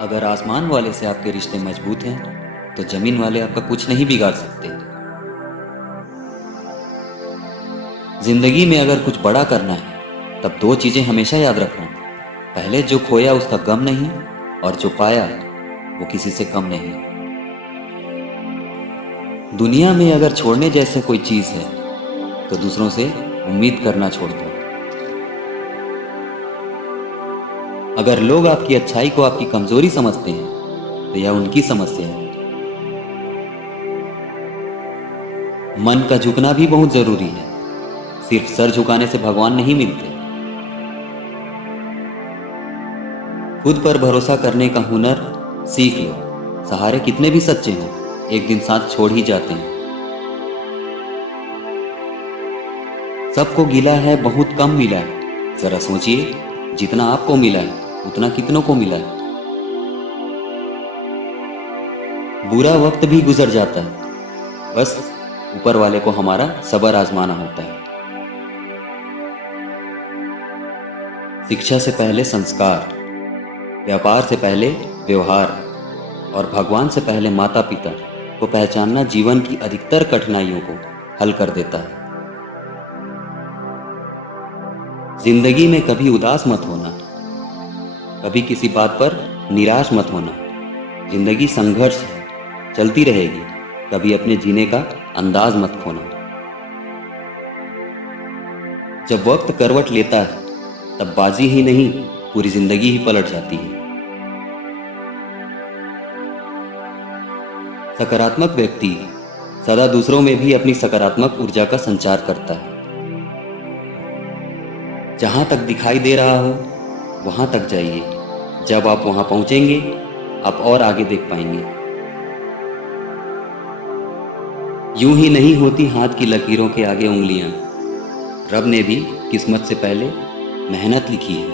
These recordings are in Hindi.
अगर आसमान वाले से आपके रिश्ते मजबूत हैं तो जमीन वाले आपका कुछ नहीं बिगाड़ सकते। जिंदगी में अगर कुछ बड़ा करना है तब दो चीजें हमेशा याद रखना। पहले जो खोया उसका गम नहीं, और जो पाया वो किसी से कम नहीं। दुनिया में अगर छोड़ने जैसे कोई चीज है तो दूसरों से उम्मीद करना छोड़ दो। अगर लोग आपकी अच्छाई को आपकी कमजोरी समझते हैं तो यह उनकी समस्या है। मन का झुकना भी बहुत जरूरी है। सिर्फ सर झुकाने से भगवान नहीं मिलते। खुद पर भरोसा करने का हुनर सीख लो। सहारे कितने भी सच्चे हों, एक दिन साथ छोड़ ही जाते हैं। सबको गिला है, बहुत कम मिला है। जरा सोचिए, जितना आपको मिला है उतना कितनों को मिला है। बुरा वक्त भी गुजर जाता है, बस ऊपर वाले को हमारा सब्र आजमाना होता है। शिक्षा से पहले संस्कार, व्यापार से पहले व्यवहार, और भगवान से पहले माता पिता को पहचानना जीवन की अधिकतर कठिनाइयों को हल कर देता है। जिंदगी में कभी उदास मत होना, कभी किसी बात पर निराश मत होना। जिंदगी संघर्ष है, चलती रहेगी। कभी अपने जीने का अंदाज मत खोना। जब वक्त करवट लेता है तब बाजी ही नहीं, पूरी जिंदगी ही पलट जाती है। सकारात्मक व्यक्ति सदा दूसरों में भी अपनी सकारात्मक ऊर्जा का संचार करता है। जहां तक दिखाई दे रहा हो वहां तक जाइए। जब आप वहां पहुंचेंगे आप और आगे देख पाएंगे। यूं ही नहीं होती हाथ की लकीरों के आगे उंगलियां। रब ने भी किस्मत से पहले मेहनत लिखी है।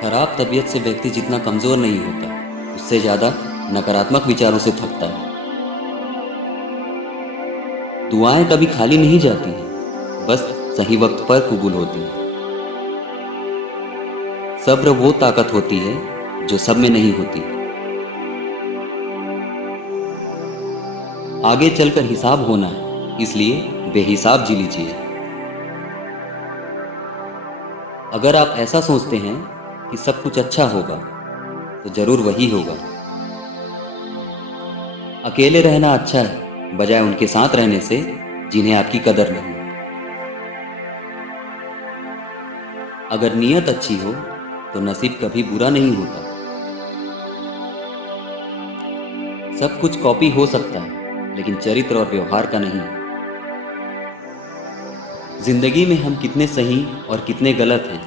खराब तबीयत से व्यक्ति जितना कमजोर नहीं होता, उससे ज्यादा नकारात्मक विचारों से थकता है। दुआएं कभी खाली नहीं जाती हैं, बस सही वक्त पर कबूल होती हैं। सब्र वो ताकत होती है जो सब में नहीं होती। आगे चलकर हिसाब होना है, इसलिए बेहिसाब जी लीजिए। अगर आप ऐसा सोचते हैं कि सब कुछ अच्छा होगा तो जरूर वही होगा। अकेले रहना अच्छा है, बजाय उनके साथ रहने से जिन्हें आपकी कदर नहीं। अगर नीयत अच्छी हो तो नसीब कभी बुरा नहीं होता। सब कुछ कॉपी हो सकता है, लेकिन चरित्र और व्यवहार का नहीं। जिंदगी में हम कितने सही और कितने गलत हैं,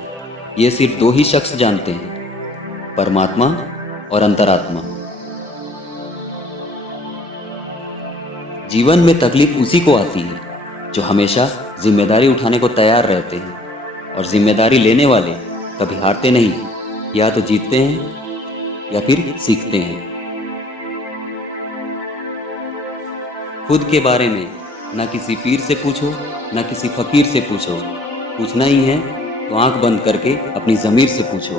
ये सिर्फ दो ही शख्स जानते हैं, परमात्मा और अंतरात्मा। जीवन में तकलीफ उसी को आती है जो हमेशा जिम्मेदारी उठाने को तैयार रहते हैं, और जिम्मेदारी लेने वाले कभी हारते नहीं। या तो जीतते हैं या फिर सीखते हैं। खुद के बारे में ना किसी पीर से पूछो, ना किसी फकीर से पूछो। पूछना ही है तो आंख बंद करके अपनी ज़मीर से पूछो।